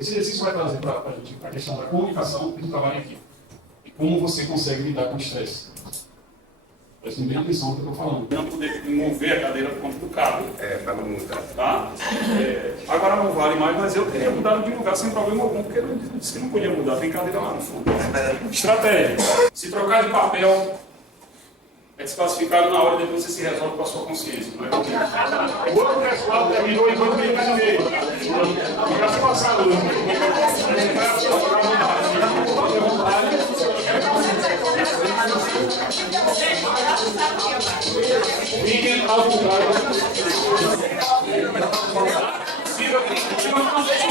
Esse exercício vai trazer para a gente a questão da comunicação e do trabalho em equipe. E como você consegue lidar com o estresse. Prestem bem atenção no que eu estou falando. Não poder mover a cadeira por conta do cabo. Para não mudar. Tá? Agora não vale mais, mas eu teria mudado de lugar sem problema algum, porque ele disse que não podia mudar, tem cadeira lá no fundo. Estratégia. Se trocar de papel, é desclassificado na hora, depois você se resolve com a sua consciência. Não é? O outro pessoal terminou enquanto ele está no meio. Já se passaram. Fiquem ao contrário.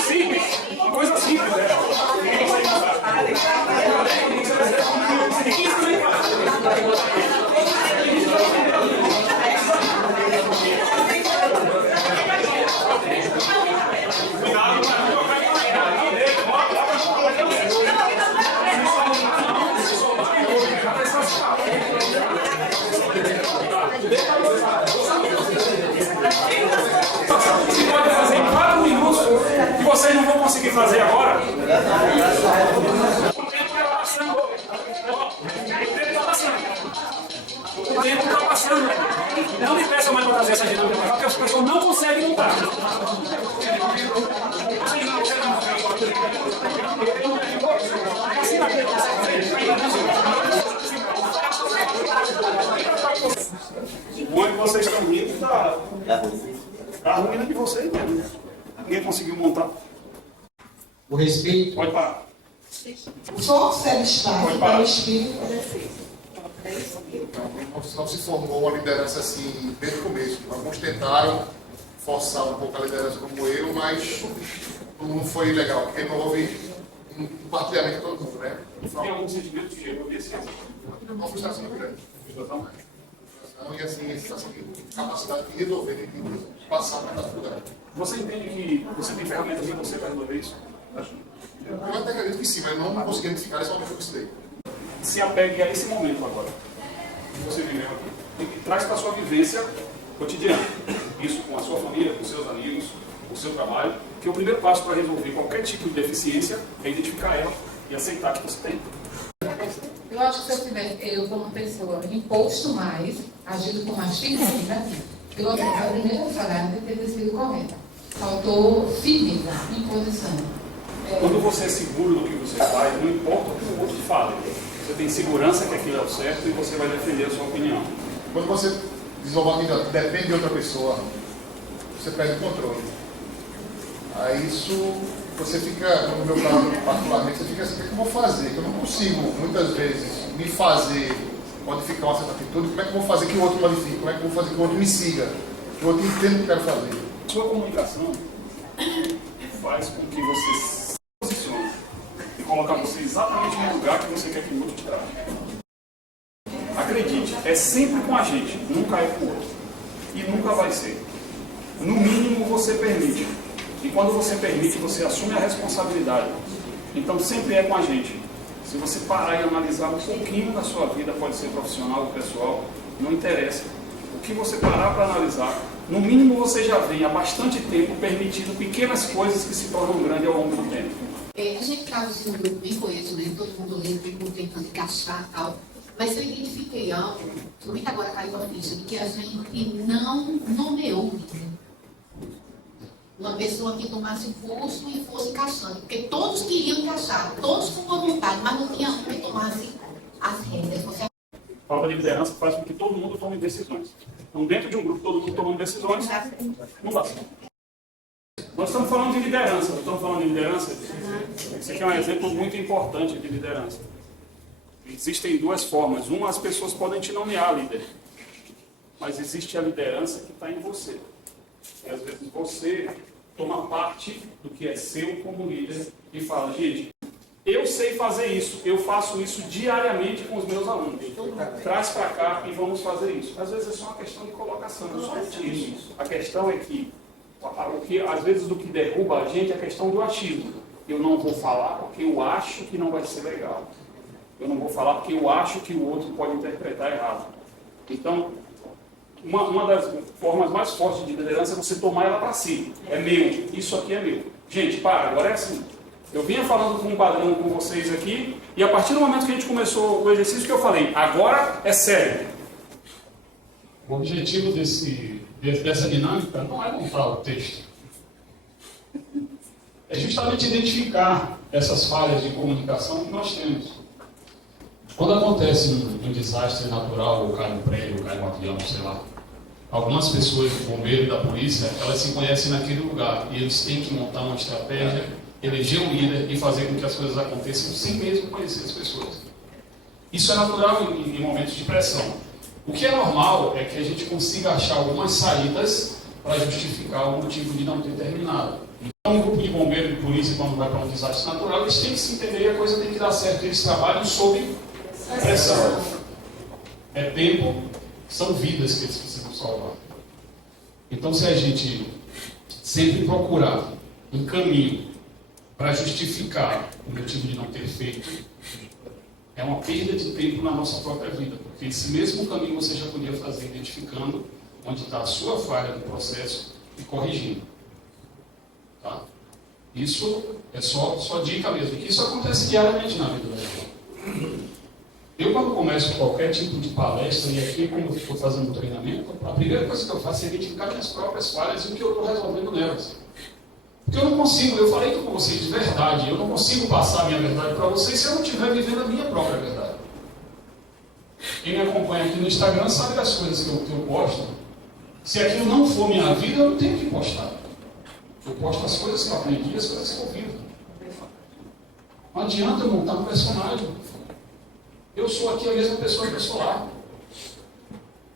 Simples. Coisa simples, né? Você pode fazer em 4 minutos que vocês não vão conseguir fazer agora. O tempo está passando. O tempo está passando. Não me peçam mais para fazer essa dinâmica, porque as pessoas não conseguem montar. O que vocês estão rindo da ruína de vocês mesmo. Ninguém conseguiu montar. O respeito. Pode parar. Só serve espaço para o espírito crescer. Não se formou uma liderança assim desde o começo. Alguns tentaram forçar um pouco a liderança como eu, mas não foi legal, porque não houve um compartilhamento de todo mundo, né? Tem algum sentimento que chegou desse ano? Uma frustração muito grande. E assim, essa capacidade de resolver, de passar para cada lugar. Você entende que você tem ferramentas em você para resolver isso? Eu até acredito que sim, mas não consegui identificar esse momento que eu estudei. Se apegue a esse momento agora, que você viveu aqui. E traz para a sua vivência cotidiana. Isso com a sua família, com os seus amigos, com o seu trabalho. Que o primeiro passo para resolver qualquer tipo de deficiência é identificar ela e aceitar que você tem. Eu acho que se eu tivesse, eu como pessoa, imposto mais, agido com mais firmeza, eu a primeira salário de ter sido correta. Faltou firmeza, imposição. Quando você é seguro do que você faz, não importa o que o outro fale. Você tem segurança que aquilo é o certo e você vai defender a sua opinião. Quando você desenvolve uma vida, depende de outra pessoa, você perde o controle. Aí isso, você fica, no meu caso particularmente, você fica assim, o que eu vou fazer? Eu não consigo, muitas vezes, me fazer modificar uma certa atitude. Como é que eu vou fazer que o outro modifique? Como é que eu vou fazer que o outro me siga? Que o outro entenda o que eu quero fazer? Sua comunicação faz com que você se posicione e colocar você exatamente no lugar que você quer que o outro te traga. Acredite, é sempre com a gente, nunca é com o outro. E nunca vai ser. No mínimo você permite. E quando você permite, você assume a responsabilidade. Então sempre é com a gente. Se você parar e analisar um pouquinho da sua vida, pode ser profissional ou pessoal, não interessa. O que você parar para analisar, no mínimo você já vem há bastante tempo permitindo pequenas coisas que se tornam grandes ao longo do tempo. A gente estava assim, um grupo bem coeso, né? Todo mundo lendo, todo mundo tentando encaixar e tal. Mas eu identifiquei algo, somente agora caiu a ficha, de que a gente não nomeou o líder. Uma pessoa que tomasse o posto e fosse encaixando. Porque todos queriam encaixar, todos com boa vontade, mas não tinha um que tomasse as rédeas. Falta de liderança faz com que todo mundo tome decisões. Então, dentro de um grupo, todo mundo tomando decisões, não basta. Nós estamos falando de liderança, não estamos falando de liderança? Esse aqui é um exemplo muito importante de liderança. Existem duas formas. Uma, as pessoas podem te nomear líder. Mas existe a liderança que está em você. E às vezes você toma parte do que é seu como líder e fala, gente, eu sei fazer isso, eu faço isso diariamente com os meus alunos. Traz para cá e vamos fazer isso. Às vezes é só uma questão de colocação, não somente isso. A questão é que, às vezes do que derruba a gente é a questão do achismo. Eu não vou falar porque eu acho que não vai ser legal. Eu não vou falar porque eu acho que o outro pode interpretar errado. Então, uma das formas mais fortes de liderança é você tomar ela para si. É meu, isso aqui é meu. Gente, para, agora é assim. Eu vinha falando com um padrão com vocês aqui, e a partir do momento que a gente começou o exercício que eu falei, agora é sério. O objetivo dessa dinâmica não é montar o texto. É justamente identificar essas falhas de comunicação que nós temos. Quando acontece um desastre natural, ou cai um prédio, ou cai um avião, sei lá, algumas pessoas do bombeiro e da polícia, elas se conhecem naquele lugar e eles têm que montar uma estratégia, eleger um líder e fazer com que as coisas aconteçam sem mesmo conhecer as pessoas. Isso é natural em momentos de pressão. O que é normal é que a gente consiga achar algumas saídas para justificar o motivo de não ter terminado. Então, um grupo de bombeiro e de polícia, quando vai para um desastre natural, eles têm que se entender e a coisa tem que dar certo. Eles trabalham sob pressão. É tempo, são vidas que eles precisam salvar. Então, se a gente sempre procurar um caminho para justificar o motivo de não ter feito, é uma perda de tempo na nossa própria vida, porque esse mesmo caminho você já podia fazer identificando onde está a sua falha no processo e corrigindo. Tá? Isso é só dica mesmo, que isso acontece diariamente na vida da gente. Eu, quando começo qualquer tipo de palestra, e aqui, como eu estou fazendo um treinamento, a primeira coisa que eu faço é identificar minhas próprias falhas e o que eu estou resolvendo nelas. Porque eu não consigo, eu falei com vocês de verdade, eu não consigo passar a minha verdade para vocês se eu não estiver vivendo a minha própria verdade. Quem me acompanha aqui no Instagram sabe das coisas que eu posto. Se aquilo não for minha vida, eu não tenho que postar. Eu posto as coisas que eu aprendi, as coisas que eu vivo. Não adianta eu montar um personagem. Eu sou aqui a mesma pessoa que eu sou lá.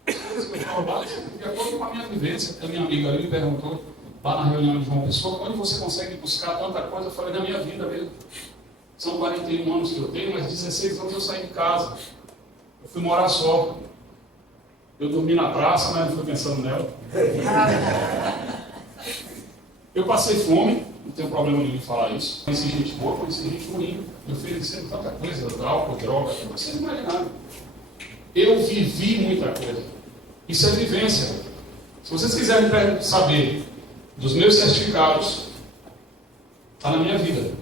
De acordo com a minha vivência, a minha amiga ali me perguntou, lá na reunião de João Pessoa, onde você consegue buscar tanta coisa? Eu falei, na minha vida mesmo. São 41 anos que eu tenho, mas 16 anos eu saí de casa. Eu fui morar só. Eu dormi na praça, mas não fui pensando nela. Eu passei fome, não tenho problema nenhum em falar isso. Conheci gente boa, conheci gente ruim. Me ofereceram tanta coisa, álcool, droga, vocês não imaginaram. Eu vivi muita coisa. Isso é vivência. Se vocês quiserem saber dos meus certificados, está na minha vida.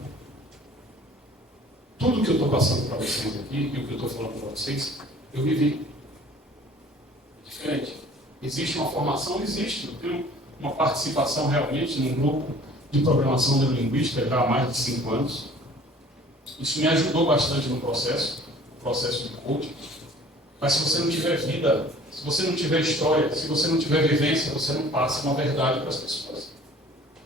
Tudo que eu estou passando para vocês aqui, e o que eu estou falando para vocês, eu vivi. É diferente. Existe uma formação? Existe. Eu tenho uma participação realmente num grupo de programação neurolinguística já há mais de 5 anos. Isso me ajudou bastante no processo de coaching. Mas se você não tiver vida, se você não tiver história, se você não tiver vivência, você não passa uma verdade para as pessoas.